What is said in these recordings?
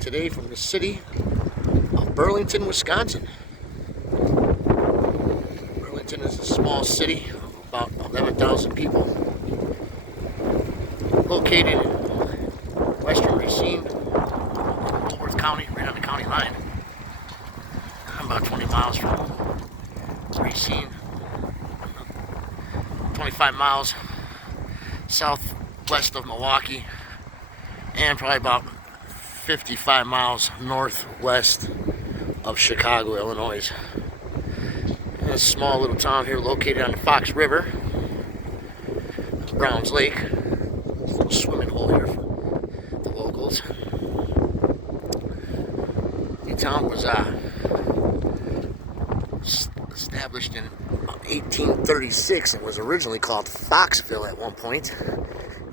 today from the city of Burlington, Wisconsin. Burlington is a small city of about 11,000 people, located in western Racine, Worth County, right on the county line. I'm about 20 miles from Racine, 25 miles southwest of Milwaukee, and probably about 55 miles northwest of Chicago, Illinois. In a small little town here located on the Fox River, Browns Lake. A little swimming hole here for the locals. The town was established in 1836 and was originally called Foxville at one point,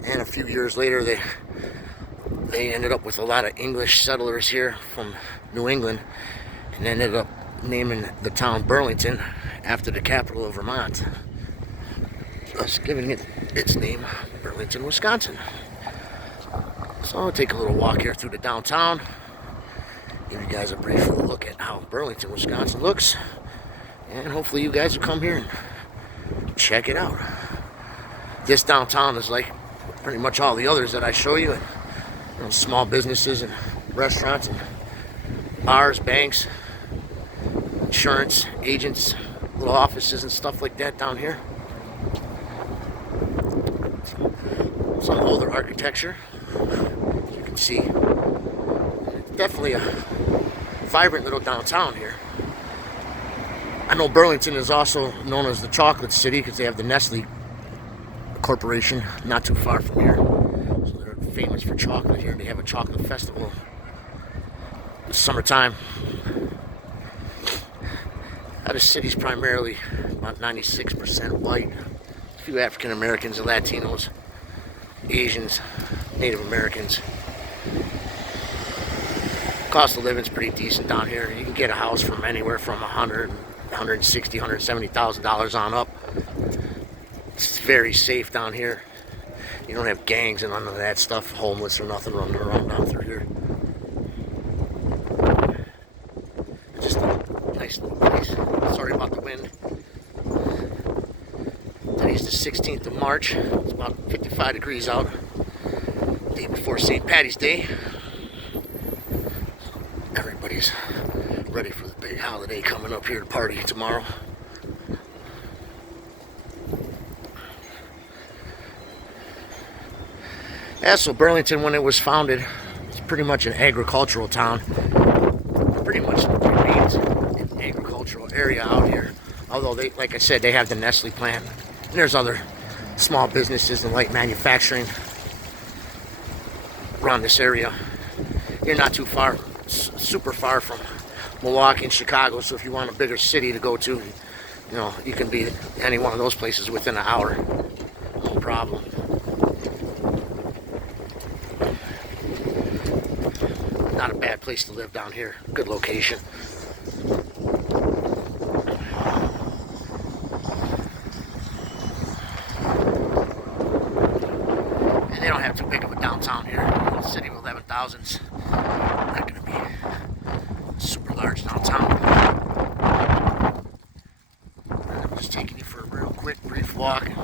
and a few years later they ended up with a lot of English settlers here from New England and ended up naming the town Burlington after the capital of Vermont, thus giving it its name, Burlington, Wisconsin. So I'll take a little walk here through the downtown, give you guys a brief look at how Burlington, Wisconsin looks, and hopefully you guys will come here and check it out. This downtown is like pretty much all the others that I show you. You know, small businesses and restaurants and bars, banks, insurance agents, little offices and stuff like that down here. Some older architecture, as you can see. Definitely a vibrant little downtown here. I know Burlington is also known as the Chocolate City because they have the Nestle Corporation not too far from here. So they're famous for chocolate here. They have a chocolate festival in the summertime. The city's primarily about 96% white. A few African Americans and Latinos, Asians, Native Americans. Cost of living's pretty decent down here. You can get a house from anywhere from $160,000, $170,000 on up. It's very safe down here. You don't have gangs and none of that stuff, homeless or nothing running around down through here. Just a nice little place. Sorry about the wind. Today's the 16th of March. It's about 55 degrees out. Day before St. Patty's Day. Everybody's ready for the big holiday coming up here to party tomorrow. Yeah, so Burlington, when it was founded, it's pretty much an agricultural town. Pretty much remains an agricultural area out here. Although they, like I said, they have the Nestle plant. And there's other small businesses and light manufacturing around this area. You're not too far, super far from Milwaukee and Chicago. So if you want a bigger city to go to, you know, you can be any one of those places within an hour. No problem. Not a bad place to live down here. Good location. And they don't have too big of a downtown here. The city of 11,000's not going to be super large downtown. I'm just taking you for a real quick, brief walk. Give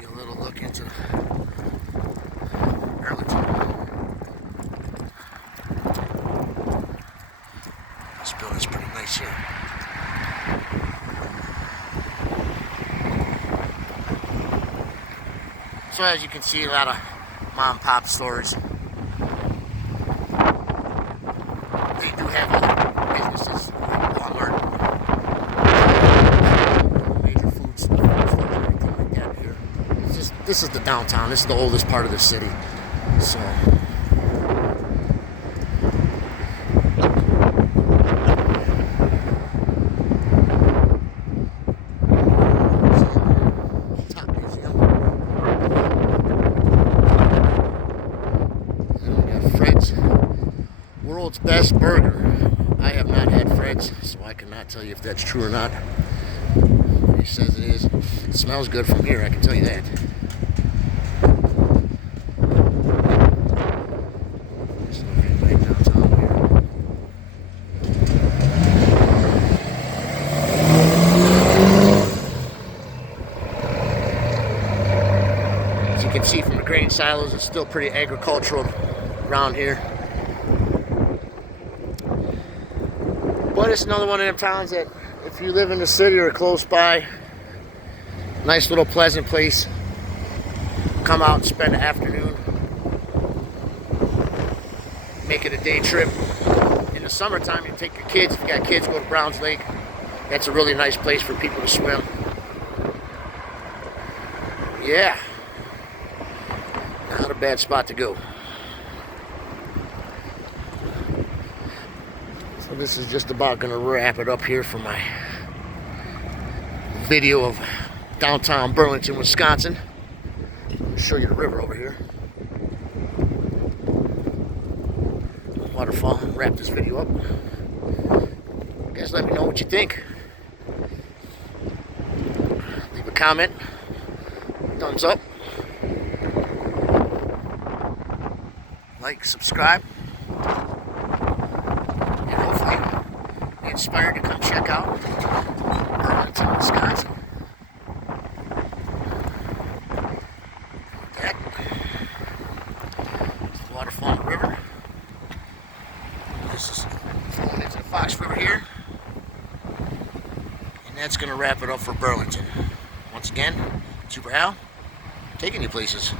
you a little look into this building's pretty nice here. So as you can see, a lot of mom and pop stores. They do have other businesses like Walmart, major food stores, everything like that here. This is the downtown. This is the oldest part of the city. So world's best burger. I have not had Fred's, so I cannot tell you if that's true or not. He says it is. It smells good from here, I can tell you that. can see from the grain silos, it's still pretty agricultural around here. But it's another one of them towns that if you live in the city or close by, nice little pleasant place. Come out and spend the afternoon. Make it a day trip. In the summertime, you take your kids. If you got kids, go to Browns Lake. That's a really nice place for people to swim. Yeah. Not a bad spot to go. So this is just about going to wrap it up here for my video of downtown Burlington, Wisconsin. I'll show you the river over here. Waterfall. Wrap this video up. You guys let me know what you think. Leave a comment. Thumbs up. Like, subscribe. And hopefully be inspired to come check out Burlington, Wisconsin. That waterfall in the river. This is flowing into the Fox River here. And that's going to wrap it up for Burlington. Once again, Super Al, taking you places.